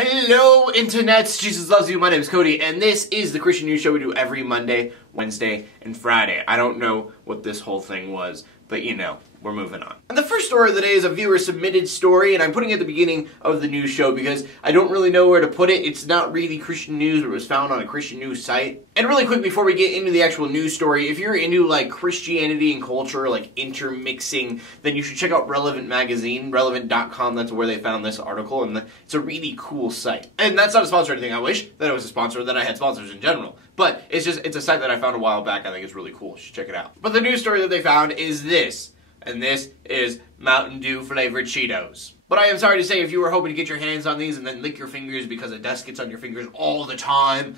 Hello, internets! Jesus loves you. My name is Cody, and this is the Christian News Show we do every Monday, Wednesday, and Friday. I don't know what this whole thing was, but you know, we're moving on. And the first story of the day is a viewer-submitted story, and I'm putting it at the beginning of the news show because I don't really know where to put it. It's not really Christian news, but it was found on a Christian news site. And really quick, before we get into the actual news story, if you're into, like, Christianity and culture, like, intermixing, then you should check out Relevant Magazine, relevant.com. That's where they found this article, and it's a really cool site. And that's not a sponsor or anything. I wish that it was a sponsor, that I had sponsors in general. But it's a site that I found a while back. I think it's really cool. You should check it out. But the news story that they found is this. And this is Mountain Dew flavored Cheetos. But I am sorry to say, if you were hoping to get your hands on these and then lick your fingers because the dust gets on your fingers all the time,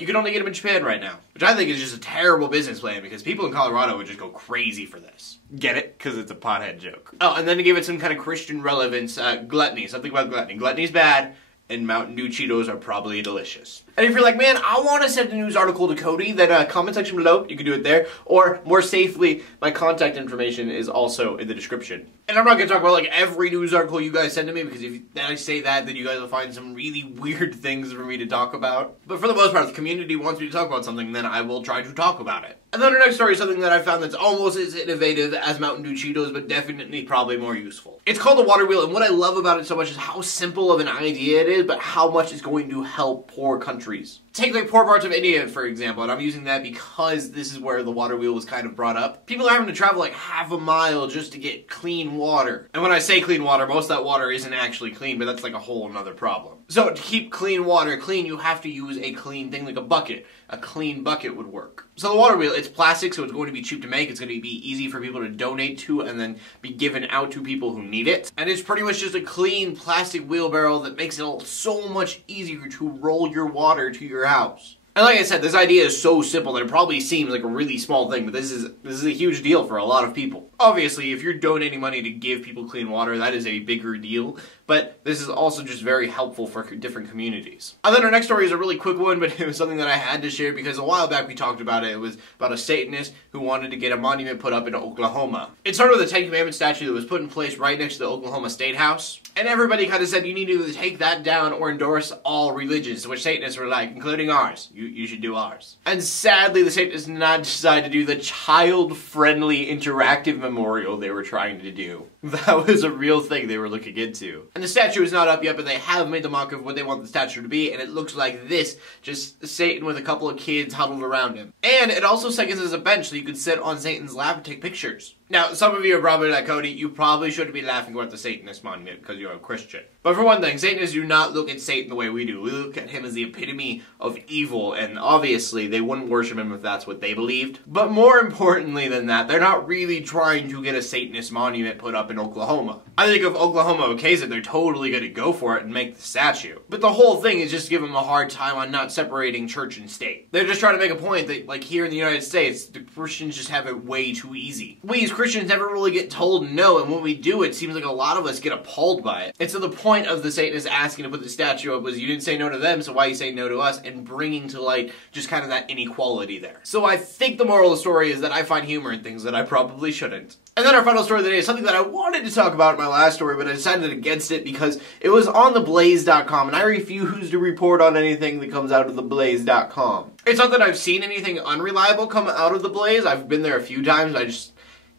you can only get them in Japan right now. Which I think is just a terrible business plan because people in Colorado would just go crazy for this. Get it? Because it's a pothead joke. Oh, and then to give it some kind of Christian relevance, gluttony. Something about gluttony. Gluttony's bad, and Mountain Dew Cheetos are probably delicious. And if you're like, man, I want to send a news article to Cody, then comment section below, you can do it there. Or, more safely, my contact information is also in the description. And I'm not going to talk about, like, every news article you guys send to me, because if I say that, then you guys will find some really weird things for me to talk about. But for the most part, if the community wants me to talk about something, then I will try to talk about it. And then our next story is something that I found that's almost as innovative as Mountain Dew Cheetos, but definitely probably more useful. It's called the WaterWheel, and what I love about it so much is how simple of an idea it is, but how much it's going to help poor countries. Take the poor parts of India, for example, and I'm using that because this is where the WaterWheel was kind of brought up. People are having to travel like half a mile just to get clean water. And when I say clean water, most of that water isn't actually clean, but that's like a whole nother problem. So to keep clean water clean, you have to use a clean thing like a bucket. A clean bucket would work. So the WaterWheel, it's plastic, so it's going to be cheap to make. It's going to be easy for people to donate to and then be given out to people who need it. And it's pretty much just a clean plastic wheelbarrow that makes it so much easier to roll your water to your house. And like I said, this idea is so simple that it probably seems like a really small thing, but this is a huge deal for a lot of people. Obviously, if you're donating money to give people clean water, that is a bigger deal, but this is also just very helpful for different communities. And then our next story is a really quick one, but it was something that I had to share because a while back we talked about it. It was about a Satanist who wanted to get a monument put up in Oklahoma. It started with a Ten Commandments statue that was put in place right next to the Oklahoma State House, and everybody kind of said you need to either take that down or endorse all religions, which Satanists were like, including ours. You should do ours. And sadly, the Satanists did not decide to do the child-friendly interactive memorial they were trying to do. That was a real thing they were looking into. And the statue is not up yet, but they have made the mock of what they want the statue to be, and it looks like this, just Satan with a couple of kids huddled around him. And it also seconds as a bench, so you could sit on Satan's lap and take pictures. Now, some of you are probably like, Cody, you probably shouldn't be laughing at the Satanist monument because you're a Christian. But for one thing, Satanists do not look at Satan the way we do. We look at him as the epitome of evil, and obviously they wouldn't worship him if that's what they believed. But more importantly than that, they're not really trying to get a Satanist monument put up in Oklahoma. I think if Oklahoma okays it, they're totally going to go for it and make the statue. But the whole thing is just give them a hard time on not separating church and state. They're just trying to make a point that, like here in the United States, the Christians just have it way too easy. We as Christians never really get told no, and when we do, it seems like a lot of us get appalled by it. And so the point of the Satanists asking to put the statue up was you didn't say no to them, so why you say no to us, and bringing to light just kind of that inequality there. So I think the moral of the story is that I find humor in things that I probably shouldn't. And then our final story of the day is something that I wanted to talk about in my last story, but I decided against it because it was on theblaze.com, and I refuse to report on anything that comes out of theblaze.com. It's not that I've seen anything unreliable come out of the Blaze. I've been there a few times.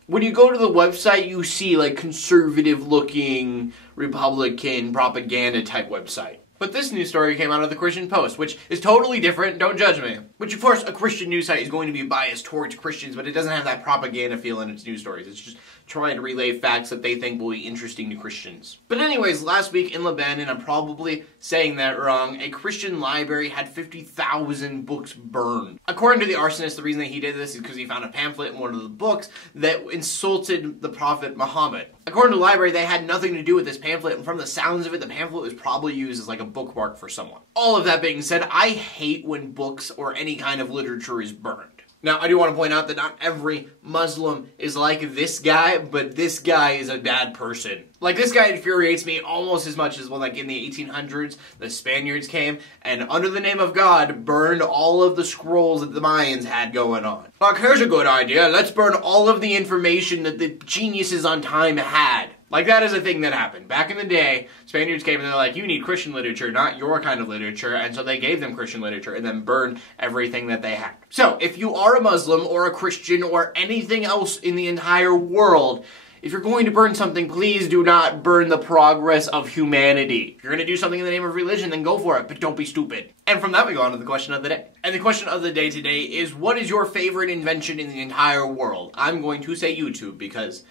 When you go to the website, you see like conservative-looking Republican propaganda type website. But this news story came out of the Christian Post, which is totally different, don't judge me. Which of course, a Christian news site is going to be biased towards Christians, but it doesn't have that propaganda feel in its news stories. It's just trying to relay facts that they think will be interesting to Christians. But anyways, last week in Lebanon, I'm probably saying that wrong, a Christian library had 50,000 books burned. According to the arsonist, the reason that he did this is because he found a pamphlet in one of the books that insulted the Prophet Muhammad. According to the library, they had nothing to do with this pamphlet, and from the sounds of it, the pamphlet was probably used as like a bookmark for someone. All of that being said, I hate when books or any kind of literature is burned. Now, I do want to point out that not every Muslim is like this guy, but this guy is a bad person. Like, this guy infuriates me almost as much as when, like, in the 1800s, the Spaniards came and, under the name of God, burned all of the scrolls that the Mayans had going on. Like, here's a good idea. Let's burn all of the information that the geniuses on time had. Like, that is a thing that happened. Back in the day, Spaniards came and they're like, you need Christian literature, not your kind of literature, and so they gave them Christian literature and then burned everything that they had. So, if you are a Muslim or a Christian or anything else in the entire world, if you're going to burn something, please do not burn the progress of humanity. If you're going to do something in the name of religion, then go for it, but don't be stupid. And from that, we go on to the question of the day. And the question of the day today is, what is your favorite invention in the entire world? I'm going to say YouTube, because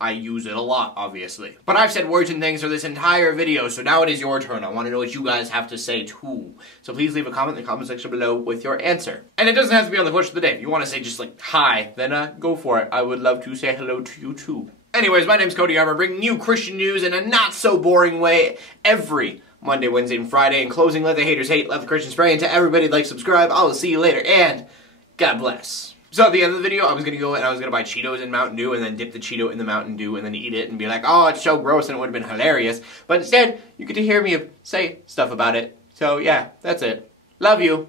I use it a lot, obviously. But I've said words and things for this entire video, so now it is your turn. I want to know what you guys have to say too. So please leave a comment in the comment section below with your answer. And it doesn't have to be on the question of the day. If you want to say just like, hi, then go for it. I would love to say hello to you too. Anyways, my name's Cody Armour, bringing you Christian news in a not-so-boring way every Monday, Wednesday, and Friday. In closing, let the haters hate, let the Christians pray, and to everybody, like, subscribe. I will see you later, and God bless. So at the end of the video, I was going to go and I was going to buy Cheetos and Mountain Dew and then dip the Cheeto in the Mountain Dew and then eat it and be like, oh, it's so gross, and it would have been hilarious. But instead, you get to hear me say stuff about it. So yeah, that's it. Love you.